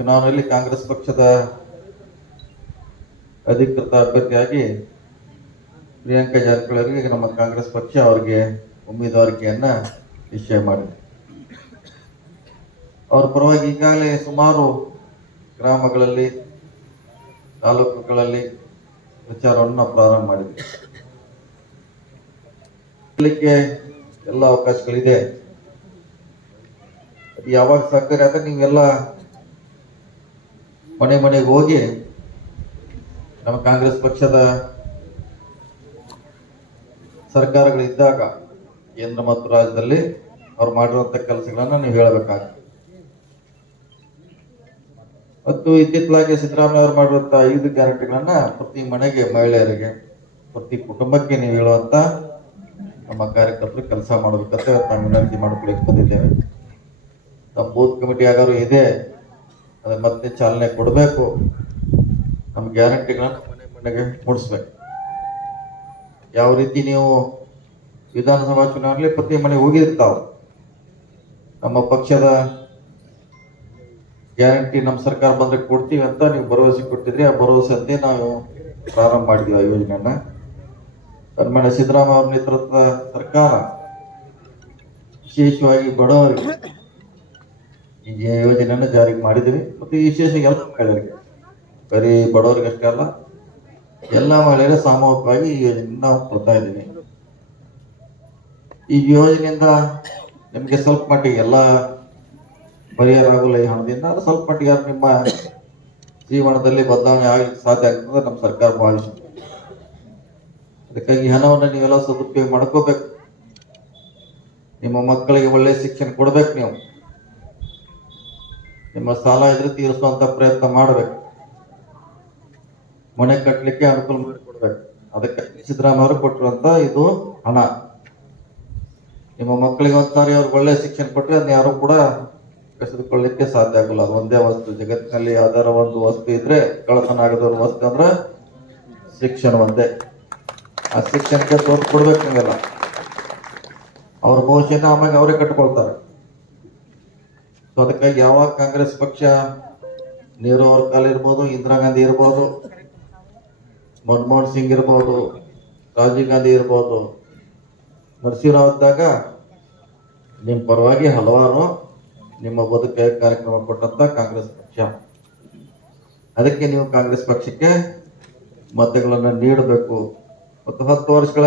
ಚುನಾವಣೆಯಲ್ಲಿ ಕಾಂಗ್ರೆಸ್ ಪಕ್ಷದ ಅಧಿಕೃತ ಅಭ್ಯರ್ಥಿಯಾಗಿ ಪ್ರಿಯಾಂಕಾ ಜಾರಕಿಹೊಳಿ ನಮ್ಮ ಕಾಂಗ್ರೆಸ್ ಪಕ್ಷ ಅವರಿಗೆ ಉಮೇದುವಾರಿಕೆಯನ್ನ ನಿಶ್ಚಯ ಮಾಡಿದೆ. ಅವರ ಪರವಾಗಿ ಈಗಾಗಲೇ ಸುಮಾರು ಗ್ರಾಮಗಳಲ್ಲಿ, ತಾಲೂಕುಗಳಲ್ಲಿ ಪ್ರಚಾರವನ್ನು ಪ್ರಾರಂಭ ಮಾಡಿದೆ. ಎಲ್ಲ ಅವಕಾಶಗಳಿದೆ. ಯಾವಾಗ ಸಹಕಾರಿ ಆದ್ರೆ ನೀವೆಲ್ಲ ಮನೆ ಮನೆಗೆ ಹೋಗಿ ನಮ್ಮ ಕಾಂಗ್ರೆಸ್ ಪಕ್ಷದ ಸರ್ಕಾರಗಳಿದ್ದಾಗ ಕೇಂದ್ರ ಮತ್ತು ರಾಜ್ಯದಲ್ಲಿ ಅವ್ರು ಮಾಡಿರುವಂತ ಕೆಲಸಗಳನ್ನ ನೀವು ಹೇಳಬೇಕಾಗ್ತದೆ. ಮತ್ತು ಇತ್ತಿತ್ತಲಾಗಿ ಸಿದ್ದರಾಮಯ್ಯ ಅವರು ಮಾಡಿರುವಂತ 5 ಗ್ಯಾರಂಟಿಗಳನ್ನ ಪ್ರತಿ ಮನೆಗೆ, ಮಹಿಳೆಯರಿಗೆ, ಪ್ರತಿ ಕುಟುಂಬಕ್ಕೆ ನೀವು ಹೇಳುವಂತ ನಮ್ಮ ಕಾರ್ಯಕರ್ತರು ಕೆಲಸ ಮಾಡಬೇಕಂತ ನಾವು ವಿನಂತಿ ಮಾಡ್ಕೊಳ್ಳಿಕ್ಕೆ ಬಂದಿದ್ದೇವೆ. ನಮ್ಮ ಬೂತ್ ಕಮಿಟಿ ಆಗೋರು ಇದೆ, ಅದ ಮತ್ತೆ ಚಾಲನೆ ಕೊಡಬೇಕು. ನಮ್ಮ ಗ್ಯಾರಂಟಿಗಳನ್ನ ಮನೆ ಮನೆಗೆ ಮೂಡಿಸ್ಬೇಕು. ಯಾವ ರೀತಿ ನೀವು ವಿಧಾನಸಭಾ ಚುನಾವಣೆಯಲ್ಲಿ ಪ್ರತಿ ಮನೆಗೆ ಹೋಗಿರ್ತಾವ, ನಮ್ಮ ಪಕ್ಷದ ಗ್ಯಾರಂಟಿ ನಮ್ಮ ಸರ್ಕಾರ ಬಂದ್ರೆ ಕೊಡ್ತೀವಿ ಅಂತ ನೀವು ಭರವಸೆ ಕೊಟ್ಟಿದ್ರಿ. ಆ ಭರವಸೆ ಅಂತೆ ನಾವು ಪ್ರಾರಂಭ ಮಾಡಿದ್ವಿ ಆ ಯೋಜನೆಯನ್ನ. ಸನ್ಮಾನ್ಯ ಸಿದ್ದರಾಮಯ್ಯ ಅವರ ನೇತೃತ್ವದ ಸರ್ಕಾರ ವಿಶೇಷವಾಗಿ ಬಡವರಿಗೆ ಈ ಯೋಜನೆಯನ್ನು ಜಾರಿಗೆ ಮಾಡಿದ್ವಿ. ಮತ್ತು ವಿಶೇಷ ಎಲ್ಲ ಮಹಿಳೆಯರಿಗೆ, ಬರೀ ಬಡವರಿಗೆ ಅಷ್ಟೇ ಅಲ್ಲ, ಎಲ್ಲ ಮಹಿಳೆಯರ ಸಾಮೂಹಿಕವಾಗಿ ಈ ಯೋಜನೆಯನ್ನು ನಾವು ಕೊಡ್ತಾ ಇದ್ದೀವಿ. ಈ ಯೋಜನೆಯಿಂದ ನಿಮಗೆ ಸ್ವಲ್ಪ ಮಟ್ಟಿಗೆ ಎಲ್ಲ ಪರಿಹಾರ ಆಗೋಲ್ಲ ಈ ಹಣದಿಂದ. ಅದು ಸ್ವಲ್ಪ ಮಟ್ಟಿಗೆ ನಿಮ್ಮ ಜೀವನದಲ್ಲಿ ಬದಲಾವಣೆ ಆಗಲಿಕ್ಕೆ ಸಾಧ್ಯ ಆಗ್ತದೆ ನಮ್ಮ ಸರ್ಕಾರ ಭಾವಿಸುತ್ತೆ. ಅದಕ್ಕಾಗಿ ಹಣವನ್ನು ನೀವೆಲ್ಲ ಸದುಪಯೋಗ ಮಾಡ್ಕೋಬೇಕು. ನಿಮ್ಮ ಮಕ್ಕಳಿಗೆ ಒಳ್ಳೆಯ ಶಿಕ್ಷಣ ಕೊಡ್ಬೇಕು. ನೀವು ನಿಮ್ಮ ಸಾಲ ಇದ್ರೆ ತೀರಿಸುವಂತ ಪ್ರಯತ್ನ ಮಾಡಬೇಕು. ಮನೆ ಕಟ್ಟಲಿಕ್ಕೆ ಅನುಕೂಲ ಮಾಡಿಕೊಡ್ಬೇಕು. ಅದಕ್ಕೆ ಸಿದ್ದರಾಮಯ್ಯ ಅವರು ಕೊಟ್ಟಿರುವಂತ ಇದು ಹಣ. ನಿಮ್ಮ ಮಕ್ಕಳಿಗೆ ಒಂದ್ಸಾರಿ ಅವ್ರಿಗೆ ಒಳ್ಳೆಯ ಶಿಕ್ಷಣ ಕೊಟ್ಟರೆ ಅದನ್ನ ಯಾರು ಕೂಡ ಕಸಿದುಕೊಳ್ಳಲಿಕ್ಕೆ ಸಾಧ್ಯ ಆಗಲ್ಲ. ಅದು ಒಂದೇ ವಸ್ತು. ಜಗತ್ತಿನಲ್ಲಿ ಯಾವ್ದಾರ ಒಂದು ವಸ್ತು ಇದ್ರೆ ಕಳತನ ಆಗದವ್ರ ವಸ್ತು ಅಂದ್ರೆ ಶಿಕ್ಷಣ ಒಂದೇ. ಆ ಶಿಕ್ಷಣಕ್ಕೆ ತೋರ್ಸ್ ಕೊಡ್ಬೇಕು. ನೀವೆಲ್ಲ ಅವ್ರ ಭವಿಷ್ಯನ ಆಮೇಲೆ ಅವರೇ ಕಟ್ಕೊಳ್ತಾರೆ. ಸೊ ಅದಕ್ಕಾಗಿ ಯಾವಾಗ ಕಾಂಗ್ರೆಸ್ ಪಕ್ಷ ನೆಹರು ಅವ್ರ ಕಾಲ ಇರ್ಬೋದು, ಇಂದಿರಾ ಗಾಂಧಿ ಇರ್ಬೋದು, ಮನಮೋಹನ್ ಸಿಂಗ್ ಇರ್ಬೋದು, ರಾಜೀವ್ ಗಾಂಧಿ ಇರ್ಬೋದು, ನರಸಿಂಹರಾವ್ ಇದ್ದಾಗ ನಿಮ್ಮ ಪರವಾಗಿ ಹಲವಾರು ನಿಮ್ಮ ಬದುಕಿಗೆ ಕಾರ್ಯಕ್ರಮ ಕೊಟ್ಟಂತ ಕಾಂಗ್ರೆಸ್ ಪಕ್ಷ. ಅದಕ್ಕೆ ನೀವು ಕಾಂಗ್ರೆಸ್ ಪಕ್ಷಕ್ಕೆ ಮತಗಳನ್ನು ನೀಡಬೇಕು. ಮತ್ತು 10 ವರ್ಷಗಳ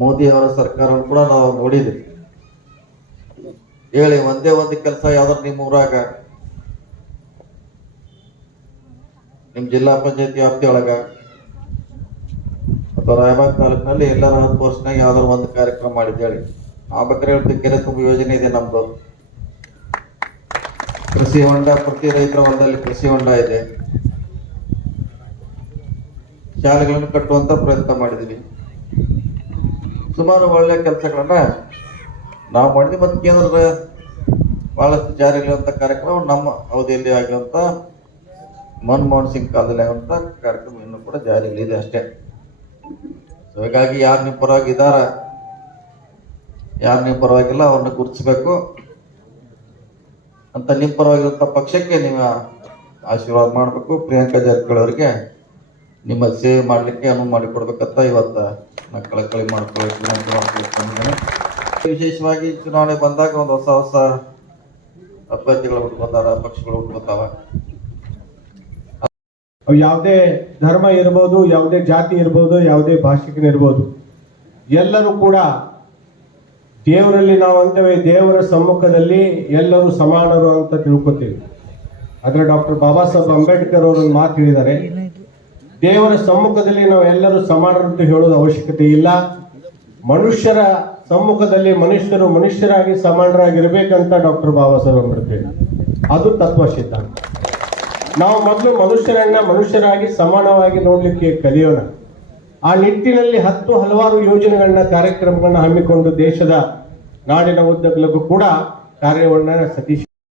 ಮೋದಿ ಅವರ ಸರ್ಕಾರವನ್ನು ಕೂಡ ನಾವು ನೋಡಿದ್ವಿ. ಹೇಳಿ ಒಂದೇ ಒಂದು ಕೆಲಸ ಯಾವ್ದಾರು ನಿಮ್ಮ ಊರಾಗ, ನಿಮ್ ಜಿಲ್ಲಾ ಪಂಚಾಯತಿ ವ್ಯಾಪ್ತಿಯೊಳಗ ಅಥವಾ ರಾಯಬಾಗ್ ತಾಲೂಕಿನಲ್ಲಿ ಎಲ್ಲರ 10 ವರ್ಷನಾಗ ಯಾವ್ದಾರು ಒಂದು ಕಾರ್ಯಕ್ರಮ ಮಾಡಿದ್ದು ಹೇಳಿ. ಆ ಬಗ್ಗೆ ಹೇಳ್ತೀವಿ. ಕೆರೆ ತುಂಬ ಯೋಜನೆ ಇದೆ ನಮ್ದು. ಕೃಷಿ ಹೊಂಡ, ಪ್ರತಿ ರೈತರ ಹೊಲದಲ್ಲಿ ಕೃಷಿ ಹೊಂಡ ಇದೆ. ಶಾಲೆಗಳನ್ನು ಕಟ್ಟುವಂತ ಪ್ರಯತ್ನ ಮಾಡಿದ್ವಿ. ಸುಮಾರು ಒಳ್ಳೆಯ ಕೆಲಸಗಳನ್ನ ನಾವು ಮಾಡಿದ್ವಿ. ಮತ್ತು ಕೇಂದ್ರದ ಬಹಳಷ್ಟು ಜಾರಿಯಲ್ಲಿರುವಂತ ಕಾರ್ಯಕ್ರಮ ನಮ್ಮ ಅವಧಿಯಲ್ಲಿ ಆಗಿರುವಂತ ಮನಮೋಹನ್ ಸಿಂಗ್ ಕಾಲದಲ್ಲಿ ಆಗುವಂತ ಕಾರ್ಯಕ್ರಮ ಇನ್ನೂ ಕೂಡ ಜಾರಿಯಲ್ಲಿ ಇದೆ ಅಷ್ಟೇ. ಹೀಗಾಗಿ ಯಾರು ನಿಮ್ಮ ಪರವಾಗಿ ಇದ್ದಾರ, ಯಾರು ನಿಮ್ಮ ಪರವಾಗಿಲ್ಲ ಅವ್ರನ್ನ ಗುರುತಿಸ್ಬೇಕು ಅಂತ ನಿಮ್ಮ ಪರವಾಗಿರುವಂತ ಪಕ್ಷಕ್ಕೆ ನೀವು ಆಶೀರ್ವಾದ ಮಾಡಬೇಕು. ಪ್ರಿಯಾಂಕಾ ಜಾರಕಿಹೊಳಿ ಅವರಿಗೆ ನಿಮ್ಮ ಸೇವೆ ಮಾಡಲಿಕ್ಕೆ ಅನುವು ಮಾಡಿಕೊಡ್ಬೇಕಂತ ಇವತ್ತು ನಾ ಕಳಕಳಿ ಮಾಡ್ಕೊಳ್ಳಿ. ವಿಶೇಷವಾಗಿ ಚುನಾವಣೆ ಬಂದಾಗ ಒಂದು ಹೊಸ ಅಭ್ಯರ್ಥಿಗಳು ಹುಟ್ಕೋತಾರ, ಪಕ್ಷಗಳು ಹುಟ್ಕೋತಾವ. ಯಾವುದೇ ಧರ್ಮ ಇರ್ಬೋದು, ಯಾವುದೇ ಜಾತಿ ಇರ್ಬೋದು, ಯಾವುದೇ ಭಾಷಿಕನಿರ್ಬೋದು, ಎಲ್ಲರೂ ಕೂಡ ದೇವರಲ್ಲಿ ನಾವು ಅಂತೇವೆ, ದೇವರ ಸಮ್ಮುಖದಲ್ಲಿ ಎಲ್ಲರೂ ಸಮಾನರು ಅಂತ ತಿಳ್ಕೊತೀವಿ. ಆದ್ರೆ ಡಾಕ್ಟರ್ ಬಾಬಾ ಸಾಹೇಬ್ ಅಂಬೇಡ್ಕರ್ ಅವರು ಮಾತು ಹೇಳಿದ್ದಾರೆ, ದೇವರ ಸಮ್ಮುಖದಲ್ಲಿ ನಾವು ಎಲ್ಲರೂ ಸಮಾನರಂತ ಹೇಳೋದು ಅವಶ್ಯಕತೆ ಇಲ್ಲ. ಮನುಷ್ಯರ ಸಮ್ಮುಖದಲ್ಲಿ ಮನುಷ್ಯರು ಮನುಷ್ಯರಾಗಿ ಸಮಾನರಾಗಿರ್ಬೇಕಂತ ಡಾಕ್ಟರ್ ಬಾಬಾ ಸಾಹೇಬ್ ಅಂಬೇಡ್ಕರ್. ಅದು ತತ್ವ ಸಿದ್ಧಾಂತ. ನಾವು ಮೊದಲು ಮನುಷ್ಯರನ್ನ ಮನುಷ್ಯರಾಗಿ ಸಮಾನವಾಗಿ ನೋಡ್ಲಿಕ್ಕೆ ಕಲಿಯೋಣ. ಆ ನಿಟ್ಟಿನಲ್ಲಿ ಹಲವಾರು ಯೋಜನೆಗಳನ್ನ, ಕಾರ್ಯಕ್ರಮಗಳನ್ನ ಹಮ್ಮಿಕೊಂಡು ದೇಶದ ನಾಡಿನ ಉದ್ದಗಲಕ್ಕೂ ಕೂಡ ಕಾರ್ಯವನ್ನ ಸತೀಶ್